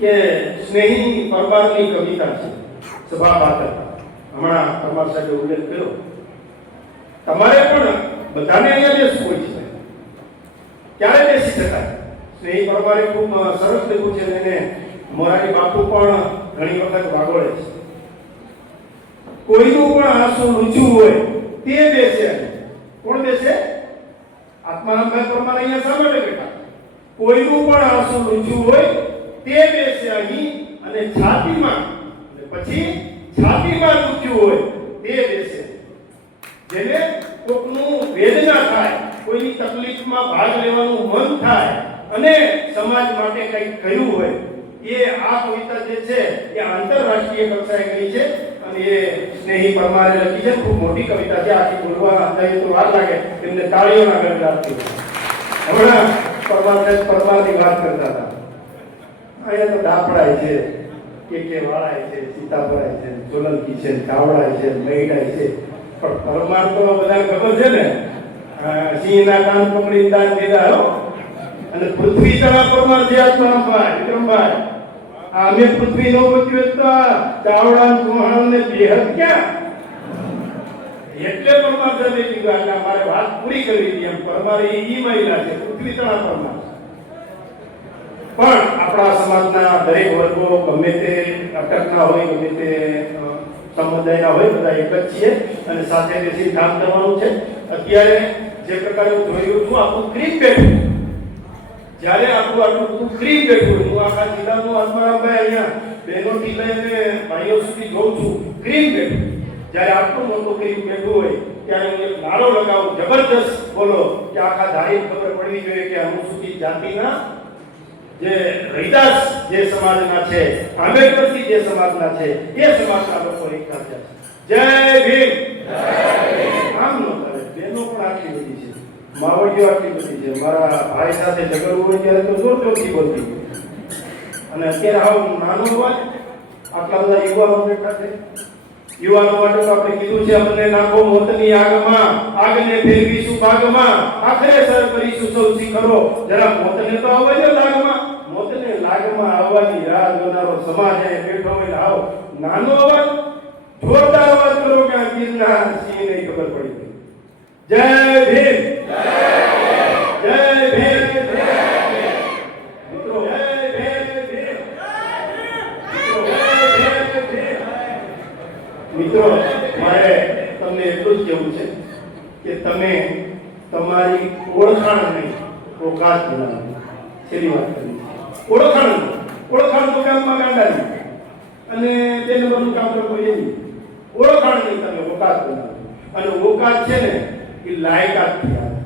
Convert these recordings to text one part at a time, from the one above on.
કે સ્નેહી પરમારની કવિતા છે સભા પાત્ર. હમણાં પરમાર સાહેબે ઉલ્લેખ કર્યો. તમારે પણ બધાને અહીંયા બેસવું હોય છે. ક્યારે બેસી શકાય? સ્નેહી પરમારે ખૂબ સરસ લખ્યું છે. એને મોરારી બાપુ પણ ઘણી વખત વાગોળે છે. કોઈનું પણ આંસુ લૂછવું હોય તે બેસે. કોણ બેસે? આત્મારામભાઈ પરમાર અહીંયા શા માટે બેઠા? કોઈનું પણ આંસુ લૂછવું હોય તે બેસે અહીં, અને છાતીમાં પછી છાતીમાં લૂછવું હોય તે બેસે. જેને કોકનું વેદના થાય, કોઈની તકલીફમાં ભાગ લેવાનું મન થાય અને સમાજ માટે કંઈક કર્યું હોય, એ આ કવિતા જે છે એ આંતરરાષ્ટ્રીય કક્ષાએ કરી છે અને એ સ્નેહી પરમારે લખી છે. ખૂબ મોટી કવિતા છે. આખી બોલવા જઈએ તો વાર લાગે. એમને તાળીઓના ગણગારથી. હમણાં પરમારની વાત કરતા હતા. અહીંયા તો દાફડાય છે, કે વાળાય છે, સીતાપરાય છે, સોલંકી છે, ચાવડાય છે, મહિડાય છે. પણ પરમાર તો બધા ખબર છે ને, સિંહના કાન પકડી દાન દીધા હો. અને પૃથ્વી તળા પરમાર છે આત્મારામભાઈ વિક્રમભાઈ. અમે પૃથ્વી નો બચ્યું ચાવડા ચૌહાણ ને બેહદ ક્યાં? એટલે પરમાર સાહેબે કીધું એટલે મારે વાત પૂરી કરી હતી. એમ પરમાર ઈ મહિલા છે, પૃથ્વી તળા પરમાર. પણ આપણા સમાજના દરેક વર્ગો ગમે તે અટકના હોય, ગમે તે સમુદાયના હોય, બધા એક જ છીએ અને સાથે બેસી કામ કરવાનું છે. અત્યારે જે પ્રકારે હું જોયું છું, આપણું ક્રીમ બેઠું, જ્યારે આટલું બધું ક્રીમ બેઠું, હું આખા જિલ્લાનું આત્મારામભાઈ અહીંયા બહેનોથી લઈને ભાઈઓ સુધી જોઉં છું, ક્રીમ બેઠું. જ્યારે આટલું મોટું ક્રીમ બેઠું હોય ત્યારે હું એક નારો લગાવું, જબરદસ્ત બોલો, કે આખા ધારી ખબર પડવી જોઈએ કે અનુસૂચિત જાતિના જે રૈદાસ જે સમાજના છે, આંબેડકરથી જે સમાજના છે, એ સમાજના લોકો એકઠા છે. જય ભીમ. આમ ન કરે. બેનો પણ આટલી બધી છે, માવડીઓ આટલી બધી છે. મારા ભાઈ સાથે ઝઘડવું હોય ત્યારે તો જોર જોરથી બોલતી. અને અત્યારે આવું નાનો અવાજ, આટલા બધા યુવાનો બેઠા છે. યુવાનો માટે તો આપણે કીધું છે, અમને નાખો મોતની આગમાં, આગને ફેરવીશું ભાગમાં, આખરે સર કરીશું સૌ શિખરો. જરા મોતને તો આવવા દો લાગમાં. મોતને લાગમાં આવવાની રાહ જોનારો સમાજ એ બેઠો હોય. આવો નાનો અવાજ, જોરદાર અવાજ કરો કે આ ગીરના સિંહને ખબર પડી ગઈ. જય ભીમ. જય ભીમ. મિત્રો જય ભીમ. મિત્રો મારે તમને એટલું જ કહેવું છે કે તમે તમારી ઓળખાણ નહીં, ઓકાત બનાવો. છેલ્લી વાત કરી. ઓળખાણ તો કામમાં ગાંડાની અને તેને બધું કામ કરવું એ નહીં. ઓળખાણ નહીં, તમે ઓકાત બનાવો. અને ઓકાત છે ને એ લાયકાતથી આવે.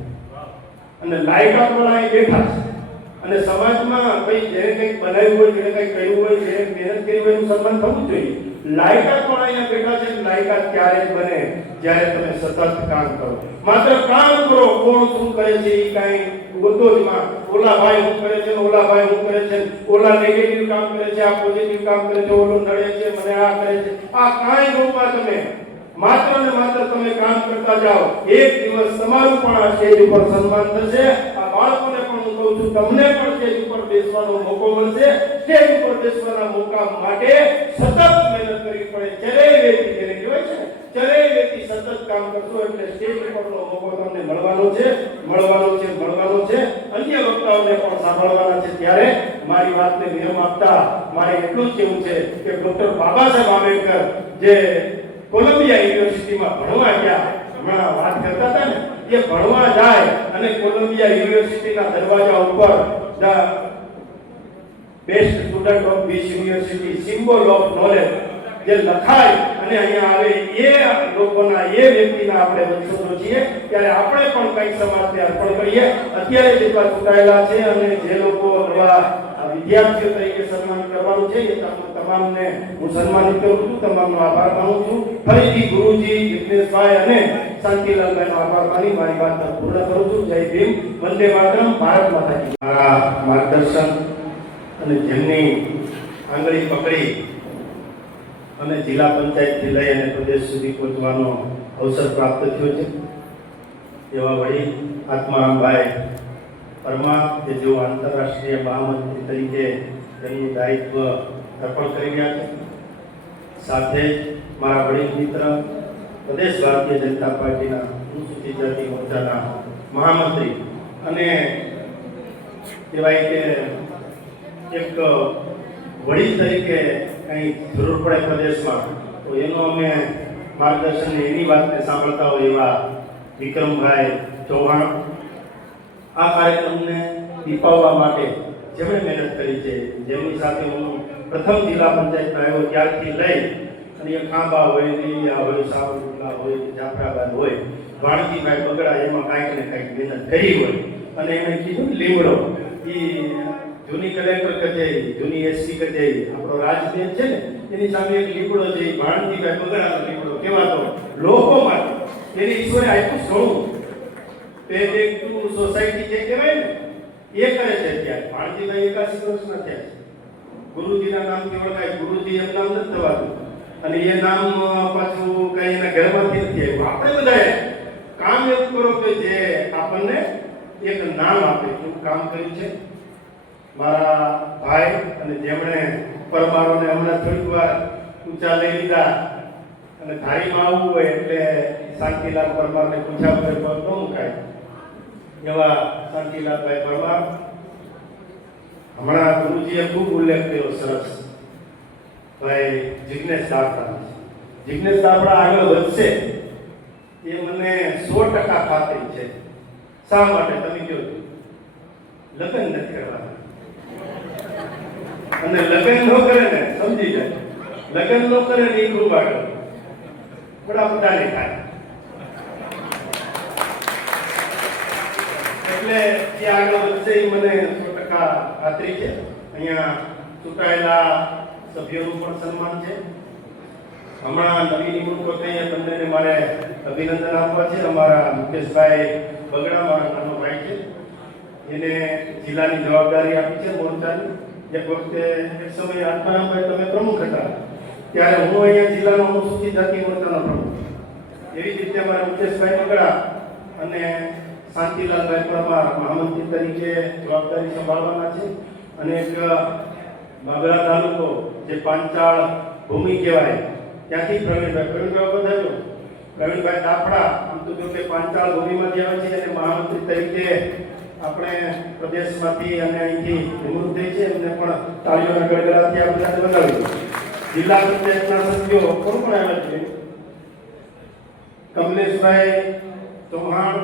અને લાયકાત વાળા એ બેઠા છે. અને સમાજમાં ભાઈ જેને કંઈક બનાવ્યું હોય, જેને કંઈક કર્યું હોય, જેને મહેનત કરી હોય એનું સન્માન થવું જોઈએ. લાયકાત વાળા અહીંયા બેઠા છે. લાયકાત ક્યારે જ બને? જ્યારે તમે સતત કામ કરો. માત્ર કામ કરો. કોણ શું કરે છે એ કાંઈ ગોતો જ માં. ઓલા ભાઈ શું કરે છે, ઓલા ભાઈ શું કરે છે, ઓલા નેગેટિવ કામ કરે છે, આ પોઝિટિવ કામ કરે છે, ઓલો નડે છે, મને આ કરે છે, આ કાંઈ રોકવા તમે માત્ર ને માત્ર તમે કામ કરતા જાઓ. એક દિવસ તમારું પણ આ સ્ટેજ ઉપર સન્માન થશે. આ બાળકોને પણ હું કહું છું, તમને પણ સ્ટેજ ઉપર બેસવાનો મોકો મળશે. સ્ટેજ ઉપર બેસવાના મોકા માટે સતત મહેનત કરવી પડે. ચરેય વેતી જેને કહેવાય છે, ચરેય વેતી સતત કામ કરશો એટલે સ્ટેજ ઉપરનો મોકો તમને મળવાનો છે. અન્ય વક્તાઓને પણ સાંભળવાના છે. ત્યારે મારી વાતને વિરામ આપતા મારે એટલું જ કહેવું છે કે ડોક્ટર બાબા સાહેબ આંબેડકર જે કોલંબિયા યુનિવર્સિટીમાં ભણવા ગયા, હમણાં વાત કરતા હતા ને, એ ભણવા જાય અને કોલંબિયા યુનિવર્સિટીના દરવાજા ઉપર the best student of this university, symbol of knowledge જે લખાય અને અહીંયા આવે, એ લોકોના, એ વ્યક્તિના આપણે વંશજો છીએ. ત્યારે આપણે પણ કંઈક સમાજને અર્પણ કરીએ. અત્યારે જેટલા ચૂંટાયેલા છે અને જે લોકો નવા વિદ્યાર્થીઓ તરીકે સન્માન કરવાનું છે, એ તમામને હું સન્માનિત કરું છું. તમામનો આભાર માનું છું. ફરીથી ગુરુજી, જિગ્નેશભાઈ અને શાંતિલાલભાઈનો આભાર માની મારી વાત પૂર્ણ કરું છું. જય ભીમ. વંદે માતરમ. ભારત માતા કી. મારા માર્ગદર્શન અને જેમની આંગળી પકડી અને જિલ્લા પંચાયતથી લઈ અને પ્રદેશ સુધી પહોંચવાનો અવસર પ્રાપ્ત થયો છે એવા વડીલ આત્મારામભાઈ પરમાર, કે જેઓ આંતરરાષ્ટ્રીય મહામંત્રી તરીકે તેમનું દાયિત્વ અર્પણ કરી રહ્યા છે. સાથે મારા વડીલ મિત્ર પ્રદેશ ભારતીય જનતા પાર્ટીના અનુસૂચિત જાતિ મોરચાના મહામંત્રી અને કહેવાય કે એક વડીલ તરીકે કંઈ જરૂર પડે પ્રદેશમાં તો એનો અમે માર્ગદર્શન એની વાતને સાંભળતા હોય એવા વિક્રમભાઈ ચૌહાણ આ કાર્યક્રમને દીપાવવા માટે જેમણે મહેનત કરી છે, જેમની સાથે હું પ્રથમ જિલ્લા પંચાયતમાં આવ્યો ત્યારથી લઈ અને એ ખાંભા હોય, લીલિયા હોય, સાવરકુંડલા હોય, જાફરાબાદ હોય, વાણજીભાઈ બગડા એમાં કાંઈક ને કાંઈક મહેનત કરી હોય અને એમણે કીધું લીમડો એ જૂની કલેક્ટર કચેરી, જૂની એસપી કચેરી, આપણો રાજબેન છે ને એની સામે એક લીમડો છે, વાણજીભાઈ બગડાનો લીમડો કહેવાતો લોકો માટે એને ઈશ્વરે આપ્યું સોનું પે બેક ટુ સોસાયટી જે કહેવાય ને એ કરે છે. ત્યારે વાણજીભાઈ 81 વર્ષના થયા છે, ગુરુજીના નામથી ઓળખાય, ગુરુજી એમ નામ નથી થવાતું અને એ નામ પાછું કઈ એના ઘરમાંથી નથી આવ્યું. આપણે બધાએ કામ એવું કરો કે જે આપણને એક નામ આપે એવું કામ કર્યું છે મારા ભાઈ અને જેમણે પરમારોને હમણાં થોડીક વાર ઊંચા લઈ લીધા અને ધારીમાં આવવું હોય એટલે શાંતિલાલ પરમારને પૂછ્યા વગર પગ ન મુકાય એવા શાંતિલાલભાઈ પરમાર. હમણાં ગુરુજીએ ખૂબ ઉલ્લેખ કર્યો સરસ ભાઈ જિગ્નેશ દાફડા. જિગ્નેશ દાફડા આગળ વધશે એ મને 100% ખાતરી છે. શા માટે તમે કહો? લગ્ન નથી કરવાના અને લગ્ન ન કરે ને સમજી જાય, લગ્ન ન કરે ને એ ખૂબ આગળ વડાપ્રધાને થાય એટલે એ આગળ વધશે એ મને 100% ખાતરી છે. અહીંયા ચૂંટાયેલા સભ્યોનું પણ સન્માન છે. હમણાં નવી નિમણૂકો થઈ બંનેને મારે અભિનંદન આપવા છે. અમારા મુકેશભાઈ બગડા મારા નાનો ભાઈ છે, એને જિલ્લાની જવાબદારી આપી છે મોરચાની. એક વખતે એક સમયે આત્મારામભાઈ તમે પ્રમુખ હતા ત્યારે હું અહીંયા જિલ્લાનો અનુસૂચિત જાતિ મોરચાનો પ્રમુખ. એવી જ રીતે અમારા મુકેશભાઈ બગડા અને શાંતિલાલભાઈ પરમાર મહામંત્રી તરીકે જવાબદારી સંભાળવાના છે. અને એક બાબરા તાલુકો જે પાંચાળ ભૂમિ કહેવાય ત્યાંથી પ્રવીણભાઈ બધાયો પ્રવીણભાઈ દાફડા આમ તો જો કે પાંચાળ ભૂમિમાંથી આવે છે અને મહામંત્રી તરીકે આપણે પ્રદેશમાંથી અને અહીંથી નિમણૂક થઈ છે. એમને પણ તાળીઓના ગડગડાથી આ બધાને બનાવ્યું. જિલ્લા પંચાયતના સભ્યો કોણ પણ આવ્યા છે? કમલેશભાઈ ચૌહાણ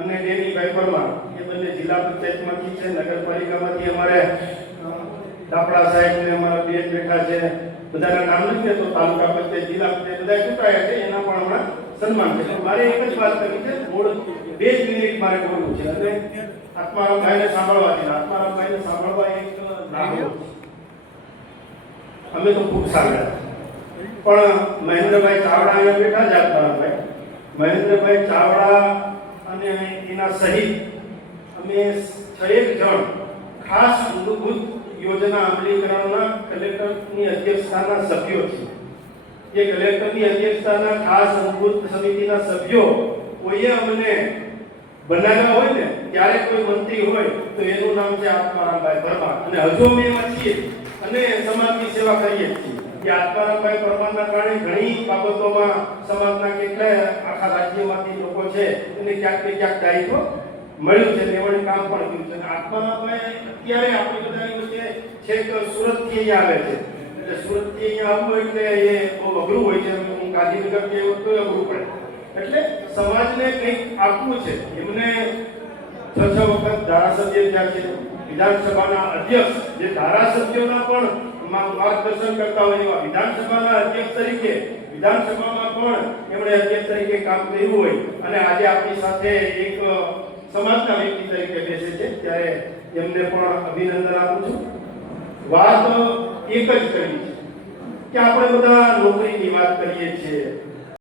અને ડેનીભાઈ પરમાર એ બંને જિલ્લા પંચાયતમાંથી છે. નગરપાલિકામાંથી અમારે દાફડા સાહેબ ને અમારા બેન બેઠા છે. બધાના નામ લખીએ તો તાલુકા પંચાયત, જિલ્લા પંચાયત બધા ચૂંટાયા છે, એના પણ હમણાં સન્માન છે. મારે એક જ વાત કરવી છે, મૂળ 2 જ મિનિટ મારે બોલવું છે અને આત્મારામભાઈને સાંભળવા દીધા. આત્મારામભાઈને સાંભળવા એક લાભો અમે તો ખૂબ સાંભળ્યા, પણ મહેન્દ્રભાઈ ચાવડા અહીંયા બેઠા જ. આત્મારામભાઈ મહેન્દ્રભાઈ ચાવડા અને એના સહિત અમે 6 જણ ખાસ મૂળભૂત યોજના અમલીકરણના કલેક્ટરની અધ્યક્ષતાના સભ્યો છે. એ કલેક્ટરની અધ્યક્ષતાના ખાસ મૂળભૂત સમિતિના સભ્યો કોઈએ અમને બનાવ્યા હોય ને ત્યારે કોઈ મંત્રી હોય તો એનું નામ છે આત્મારામભાઈ પરમાર અને હજુ અમે એમાં છીએ અને સમાજની સેવા કરીએ છીએ. એ આત્મારામભાઈ પરમારના કારણે ઘણી બાબતોમાં સમાજના કેટલાય આખા રાજ્યમાંથી લોકો છે એને ક્યાંક ને ક્યાંક દાયિત્વ મળ્યું છે, એમણે કામ પણ કર્યું છે. આત્મારામભાઈ અત્યારે આપણે બધાની વચ્ચે છેક સુરતથી અહીંયા આવે છે એટલે સુરતથી અહીંયા આવવું એટલે એ બહુ અઘરું હોય છે. હું ગાંધીનગરથી આવ્યો તો અઘરું પડે એટલે સમાજને કંઈક આપવું છે. એમને 6 વખત ધારાસભ્ય થયા છે, વિધાનસભાના અધ્યક્ષ જે ધારાસભ્યોના પણ માર્ગદર્શન કરતા હોય એવા વિધાનસભાના અધ્યક્ષ તરીકે વિધાનસભામાં પણ એમણે અધ્યક્ષ તરીકે કામ કર્યું હોય અને આજે આપણી સાથે એક સમાજના વ્યક્તિ તરીકે બેસે છે ત્યારે એમને પણ અભિનંદન આપું છું. વાત એક જ કરી છે કે આપણે બધા નોકરીની વાત કરીએ છીએ,